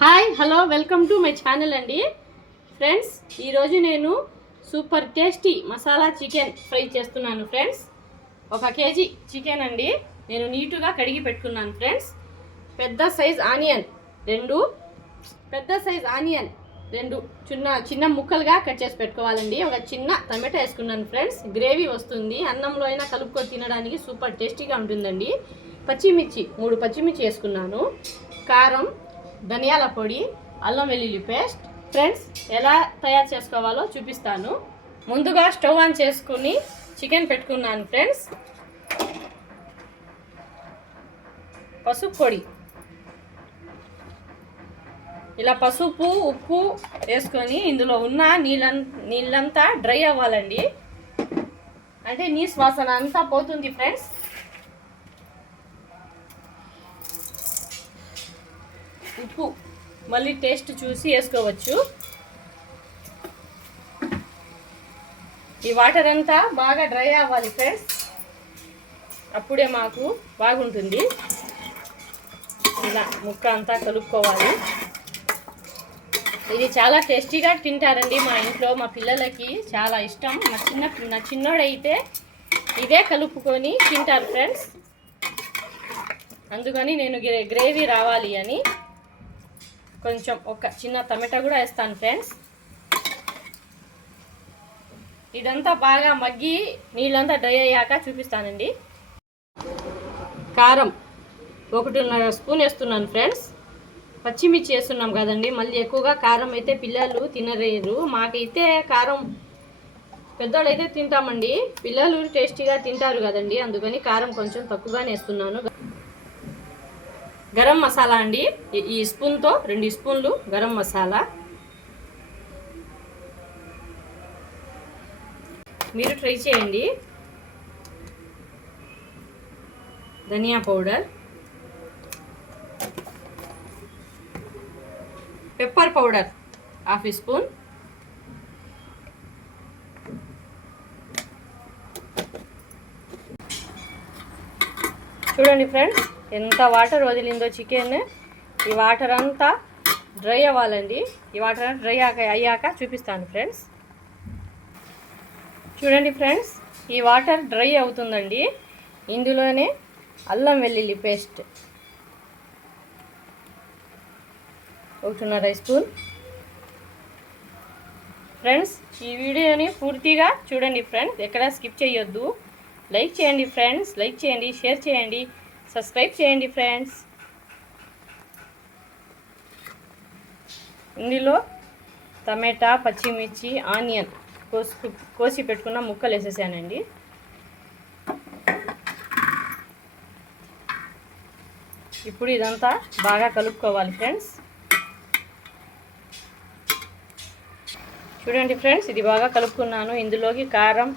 Hi hello welcome to my channel అండి friends. ఈరోజు నేను super tasty masala chicken fry చేస్తున్నాను ఫ్రెండ్స్. 1 కేజీ చికెన్ అండి, నేను నీటుగా కడిగి పెట్టుకున్నాను ఫ్రెండ్స్. పెద్ద సైజ్ ఆనియన్ రెండు చిన్న ముక్కలుగా కట్ చేసి పెట్టుకోవాలండి. ఒక చిన్న టమాటా వేసుకున్నాను ఫ్రెండ్స్. గ్రేవీ వస్తుంది, అన్నంలో అయినా కలుపుకొని తినడానికి సూపర్ టేస్టీగా ఉంటుందండి. పచ్చిమిర్చి 3 పచ్చిమిర్చి వేసుకున్నాను. కారం, ధనియాల పొడి, అల్లం వెల్లుల్లి పేస్ట్. ఫ్రెండ్స్, ఎలా తయారు చేసుకోవాలో చూపిస్తాను. ముందుగా స్టవ్ ఆన్ చేసుకుని చికెన్ పెట్టుకున్నాను ఫ్రెండ్స్. పసుపు పొడి, ఇలా పసుపు ఉప్పు వేసుకొని ఇందులో ఉన్న నీళ్ళంతా డ్రై అవ్వాలండి, అంటే నీసు వాసన అంతా పోతుంది ఫ్రెండ్స్. ఉప్పు మళ్ళీ టేస్ట్ చూసి వేసుకోవచ్చు. ఈ వాటర్ అంతా బాగా డ్రై అవ్వాలి ఫ్రెండ్స్, అప్పుడే మాకు బాగుంటుంది. ఇలా ముక్క అంతా కలుపుకోవాలి. ఇది చాలా టేస్టీగా తింటారండి మా ఇంట్లో. మా పిల్లలకి చాలా ఇష్టం. నా చిన్నోడైతే ఇదే కలుపుకొని తింటారు ఫ్రెండ్స్. అందుకని నేను గ్రేవీ రావాలి అని కొంచెం ఒక చిన్న టమాటా కూడా వేస్తాను ఫ్రెండ్స్. ఇదంతా బాగా మగ్గి నీళ్ళంతా డ్రై అయ్యాక చూపిస్తానండి. కారం 1.5 స్పూన్ వేస్తున్నాను ఫ్రెండ్స్. పచ్చిమిర్చి వేస్తున్నాం కదండి, మళ్ళీ ఎక్కువగా కారం అయితే పిల్లలు తినలేరు. మాకైతే కారం పెద్దోళ్ళైతే తింటామండి, పిల్లలు టేస్టీగా తింటారు కదండి, అందుకని కారం కొంచెం తక్కువగానే వేస్తున్నాను. గరం మసాలా అండి, ఈ స్పూన్తో 2 స్పూన్లు గరం మసాలా. మీరు ట్రై చేయండి. ధనియా పౌడర్, పెప్పర్ పౌడర్ 1/2 స్పూన్, చూడండి ఫ్రెండ్స్ ఎంత వాటర్ వదిలిందో చికెన్. ఈ వాటర్ అంతా డ్రై అవ్వాలండి. ఈ వాటర్ అంతా డ్రై అయ్యాక చూపిస్తాను ఫ్రెండ్స్. చూడండి ఫ్రెండ్స్, ఈ వాటర్ డ్రై అవుతుందండి. ఇందులోనే అల్లం వెల్లుల్లి పేస్ట్ 1.5 స్పూన్. ఫ్రెండ్స్, ఈ వీడియోని పూర్తిగా చూడండి ఫ్రెండ్స్, ఎక్కడ స్కిప్ చేయొద్దు. లైక్ చేయండి ఫ్రెండ్స్, లైక్ చేయండి, షేర్ చేయండి, సబ్స్క్రైబ్ చేయండి ఫ్రెండ్స్. ఇందులో టమాటా, పచ్చిమిర్చి, ఆనియన్ కోసి పెట్టుకున్న ముక్కలు వేసేసానండి. ఇప్పుడు ఇదంతా బాగా కలుపుకోవాలి ఫ్రెండ్స్. చూడండి ఫ్రెండ్స్, ఇది బాగా కలుపుకున్నాను. ఇందులోకి కారం,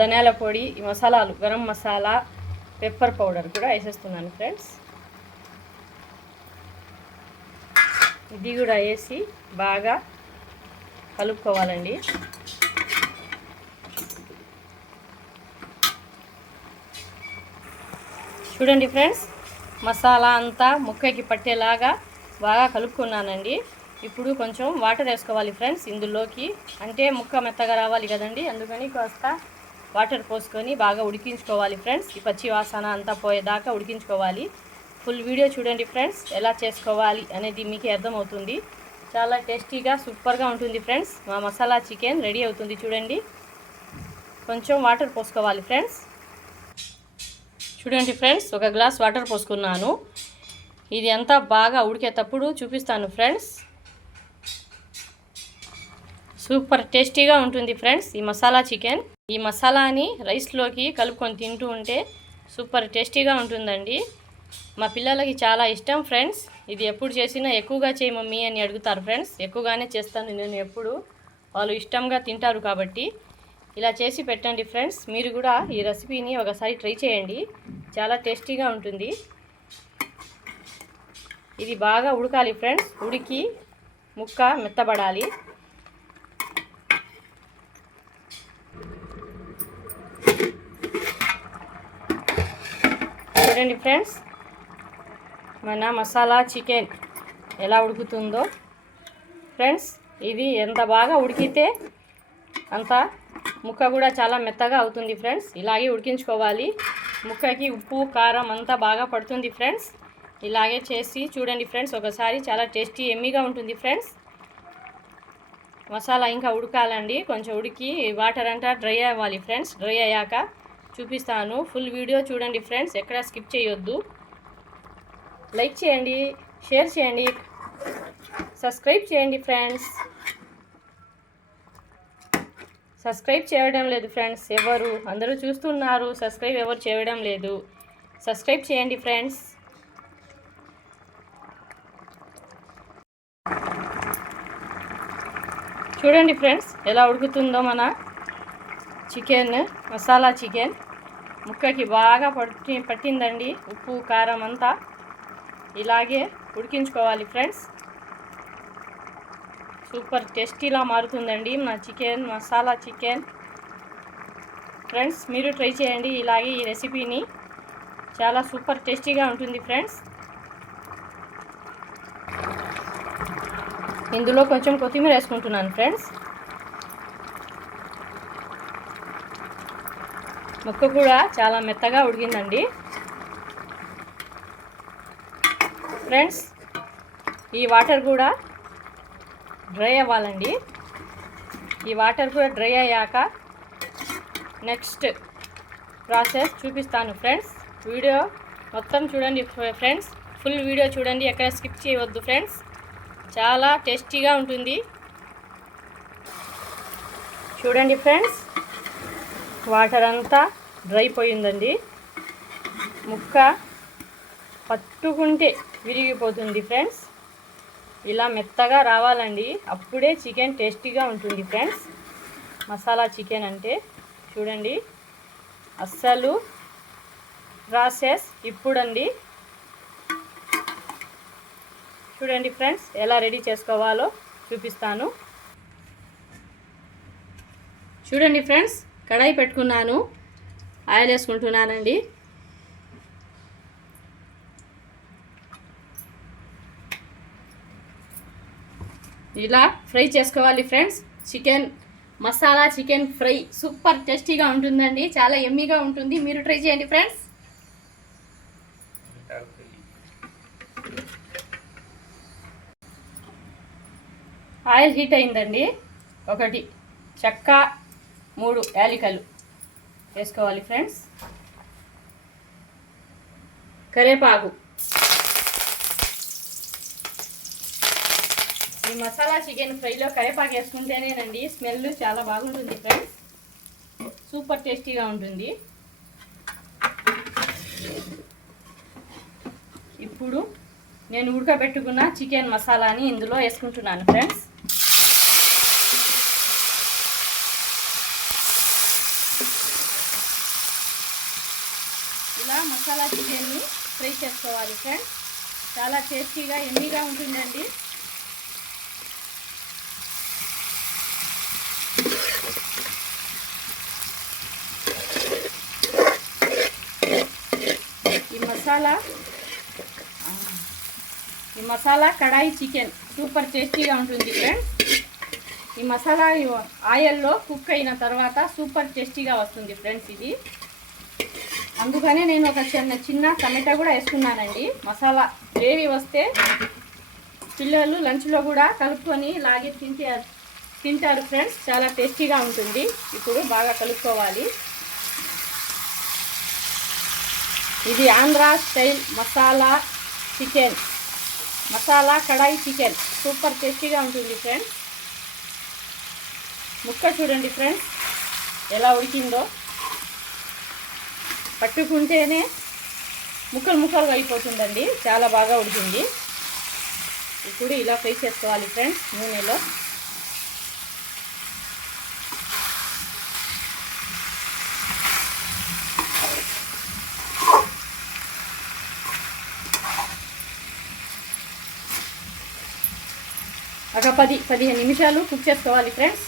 ధనియాల పొడి, మసాలాలు, గరం మసాలా, పెప్పర్ పౌడర్ కూడా వేసేస్తున్నాను ఫ్రెండ్స్. ఇది కూడా వేసి బాగా కలుపుకోవాలండి. చూడండి ఫ్రెండ్స్, మసాలా అంతా ముక్కకి పట్టేలాగా బాగా కలుపుకున్నానండి. ఇప్పుడు కొంచెం వాటర్ వేసుకోవాలి ఫ్రెండ్స్ ఇందులోకి, అంటే ముక్క మెత్తగా రావాలి కదండి, అందుకని కాస్త వాటర్ పోసుకొని బాగా ఉడికించుకోవాలి ఫ్రెండ్స్. ఈ పచ్చి వాసన అంతా పోయేదాకా ఉడికించుకోవాలి. ఫుల్ వీడియో చూడండి ఫ్రెండ్స్, ఎలా చేసుకోవాలి అనేది మీకే అర్థమవుతుంది. చాలా టేస్టీగా సూపర్గా ఉంటుంది ఫ్రెండ్స్. మా మసాలా చికెన్ రెడీ అవుతుంది చూడండి. కొంచెం వాటర్ పోసుకోవాలి ఫ్రెండ్స్. చూడండి ఫ్రెండ్స్, 1 గ్లాస్ వాటర్ పోసుకున్నాను. ఇది అంతా బాగా ఉడికేటప్పుడు చూపిస్తాను ఫ్రెండ్స్. సూపర్ టేస్టీగా ఉంటుంది ఫ్రెండ్స్ ఈ మసాలా చికెన్. ఈ మసాలాని రైస్లోకి కలుపుకొని తింటూ ఉంటే సూపర్ టేస్టీగా ఉంటుందండి. మా పిల్లలకి చాలా ఇష్టం ఫ్రెండ్స్. ఇది ఎప్పుడు చేసినా ఎక్కువగా చేయి మమ్మీ అని అడుగుతారు ఫ్రెండ్స్. ఎక్కువగానే చేస్తాను నేను ఎప్పుడు, వాళ్ళు ఇష్టంగా తింటారు కాబట్టి. ఇలా చేసి పెట్టండి ఫ్రెండ్స్. మీరు కూడా ఈ రెసిపీని ఒకసారి ట్రై చేయండి, చాలా టేస్టీగా ఉంటుంది. ఇది బాగా ఉడకాలి ఫ్రెండ్స్, ఉడికి ముక్క మెత్తబడాలి. చూడండి ఫ్రెండ్స్, మన మసాలా చికెన్ ఎలా ఉడుకుతుందో ఫ్రెండ్స్. ఇది ఎంత బాగా ఉడికితే అంత ముక్క కూడా చాలా మెత్తగా అవుతుంది ఫ్రెండ్స్. ఇలాగే ఉడికించుకోవాలి. ముక్కకి ఉప్పు కారం అంతా బాగా పడుతుంది ఫ్రెండ్స్. ఇలాగే చేసి చూడండి ఫ్రెండ్స్ ఒకసారి. చాలా టేస్టీ ఎమ్మీగా ఉంటుంది ఫ్రెండ్స్. మసాలా ఇంకా ఉడకాలండి. కొంచెం ఉడికి వాటర్ అంతా డ్రై అవ్వాలి ఫ్రెండ్స్. డ్రై అయ్యాక చూపిస్తాను. ఫుల్ వీడియో చూడండి ఫ్రెండ్స్, ఎక్కడ స్కిప్ చేయొద్దు. లైక్ చేయండి, షేర్ చేయండి, సబ్స్క్రైబ్ చేయండి ఫ్రెండ్స్. సబ్స్క్రైబ్ చేయడం లేదు ఫ్రెండ్స్ ఎవరు. అందరూ చూస్తున్నారు, సబ్స్క్రైబ్ ఎవరు చేయడం లేదు. సబ్స్క్రైబ్ చేయండి ఫ్రెండ్స్. చూడండి ఫ్రెండ్స్ ఎలా ఉడుకుతుందో మన చికెన్. మసాలా చికెన్ ముక్కకి బాగా పట్టిందండి ఉప్పు కారం అంతా. ఇలాగే ఉడికించుకోవాలి ఫ్రెండ్స్. సూపర్ టేస్టీలా మారుతుందండి మన చికెన్, మసాలా చికెన్. ఫ్రెండ్స్ మీరు ట్రై చేయండి ఇలాగే ఈ రెసిపీని. చాలా సూపర్ టేస్టీగా ఉంటుంది ఫ్రెండ్స్. ఇందులో కొంచెం కొత్తిమీర వేసుకుంటున్నాను ఫ్రెండ్స్. ముక్క కూడా చాలా మెత్తగా ఉడికిందండి ఫ్రెండ్స్. ఈ వాటర్ కూడా డ్రై అవ్వాలండి. ఈ వాటర్ కూడా డ్రై అయ్యాక నెక్స్ట్ ప్రాసెస్ చూపిస్తాను ఫ్రెండ్స్. వీడియో మొత్తం చూడండి ఫ్రెండ్స్. ఫుల్ వీడియో చూడండి, ఎక్కడ స్కిప్ చేయవద్దు ఫ్రెండ్స్. చాలా టేస్టీగా ఉంటుంది. చూడండి ఫ్రెండ్స్ వాటర్ అంతా డ్రై పోయిందండి. ముక్క పట్టుకుంటే విరిగిపోతుంది ఫ్రెండ్స్. ఇలా మెత్తగా రావాలండి, అప్పుడే చికెన్ టేస్టీగా ఉంటుంది ఫ్రెండ్స్. మసాలా చికెన్ అంటే చూడండి. అస్సలు ప్రాసెస్ ఇప్పుడండి. చూడండి ఫ్రెండ్స్ ఎలా రెడీ చేసుకోవాలో చూపిస్తాను. చూడండి ఫ్రెండ్స్ కడాయి పెట్టుకున్నాను, ఆయిల్ వేసుకుంటున్నానండి. ఇలా ఫ్రై చేసుకోవాలి friends. Chicken masala chicken fry super టేస్టీగా ఉంటుందండి. చాలా ఎమ్మీగా ఉంటుంది. మీరు ట్రై చేయండి ఫ్రెండ్స్. ఆయిల్ హీట్ అయిందండి. 1 చెక్క 3 యాలకులు వేసుకోవాలి ఫ్రెండ్స్. కరివేపాకు. ఈ మసాలా చికెన్ ఫ్రైలో కరివేపాకు వేసుకుంటేనేనండి స్మెల్ చాలా బాగుంటుంది ఫ్రెండ్స్. సూపర్ టేస్టీగా ఉంటుంది. ఇప్పుడు నేను ఉడకబెట్టుకున్న చికెన్ మసాలాని ఇందులో వేసుకుంటున్నాను ఫ్రెండ్స్. ఇలా మసాలా చికెన్ని ఫ్రై చేసుకోవాలి ఫ్రెండ్స్. చాలా టేస్టీగా ఎమ్మీగా ఉంటుందండి. ఈ మసాలా కడాయి చికెన్ సూపర్ టేస్టీగా ఉంటుంది ఫ్రెండ్స్. ఈ మసాలా ఆయిల్లో కుక్ అయిన తర్వాత సూపర్ టేస్టీగా వస్తుంది ఫ్రెండ్స్ ఇది. అందుకనే నేను ఒక చిన్న టమాటా కూడా వేసుకున్నానండి. మసాలా గ్రేవీ వస్తే పిల్లలు లంచ్లో కూడా కలుపుకొని లాగి తింటారు ఫ్రెండ్స్. చాలా టేస్టీగా ఉంటుంది. ఇప్పుడు బాగా కలుపుకోవాలి. ఇది ఆంధ్ర స్టైల్ మసాలా చికెన్, మసాలా కడాయి చికెన్ సూపర్ టేస్టీగా ఉంటుంది ఫ్రెండ్స్. ముక్క చూడండి ఫ్రెండ్స్ ఎలా ఉడికిందో. పట్టుకుంటేనే ముక్కలు అయిపోతుందండి. చాలా బాగా ఉడికింది. ఇప్పుడు ఇలా ఫ్రై చేసుకోవాలి ఫ్రెండ్స్ నూనెలో. ఒక 10-15 నిమిషాలు కుక్ చేసుకోవాలి ఫ్రెండ్స్.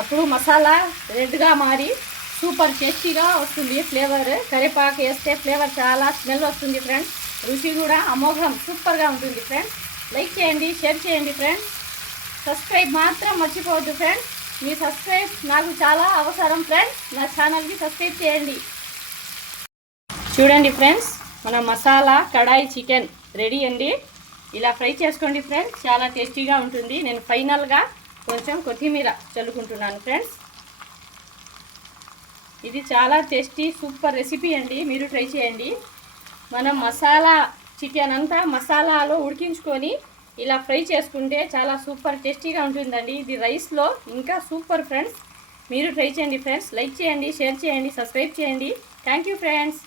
అప్పుడు మసాలా రెడ్గా మారి సూపర్ టేస్టీగా వస్తుంది ఫ్లేవర్. కరివేపాకు వేస్తే ఫ్లేవర్ చాలా స్మెల్ వస్తుంది ఫ్రెండ్స్. రుచి కూడా అమోఘం సూపర్గా ఉంటుంది ఫ్రెండ్స్. లైక్ చేయండి, షేర్ చేయండి ఫ్రెండ్స్. సబ్స్క్రైబ్ మాత్రం మర్చిపోవద్దు ఫ్రెండ్స్. మీ సబ్స్క్రైబ్ నాకు చాలా అవసరం ఫ్రెండ్స్. నా ఛానల్కి సబ్స్క్రైబ్ చేయండి. చూడండి ఫ్రెండ్స్, మన మసాలా కడాయి చికెన్ రెడీ అండి. ఇలా ఫ్రై చేసుకోండి ఫ్రెండ్స్, చాలా టేస్టీగా ఉంటుంది. నేను ఫైనల్గా కొంచెం కొత్తిమీర చల్లుకుంటున్నాను ఫ్రెండ్స్. ఇది చాలా టేస్టీ సూపర్ రెసిపీ అండి, మీరు ట్రై చేయండి. మనం మసాలా చికెన్ అంతా మసాలాలో ఉడికించుకొని ఇలా ఫ్రై చేసుకుంటే చాలా సూపర్ టేస్టీగా ఉంటుందండి. ఇది రైస్లో ఇంకా సూపర్ ఫ్రెండ్స్. మీరు ట్రై చేయండి ఫ్రెండ్స్. లైక్ చేయండి, షేర్ చేయండి, సబ్స్క్రైబ్ చేయండి. Thank you friends.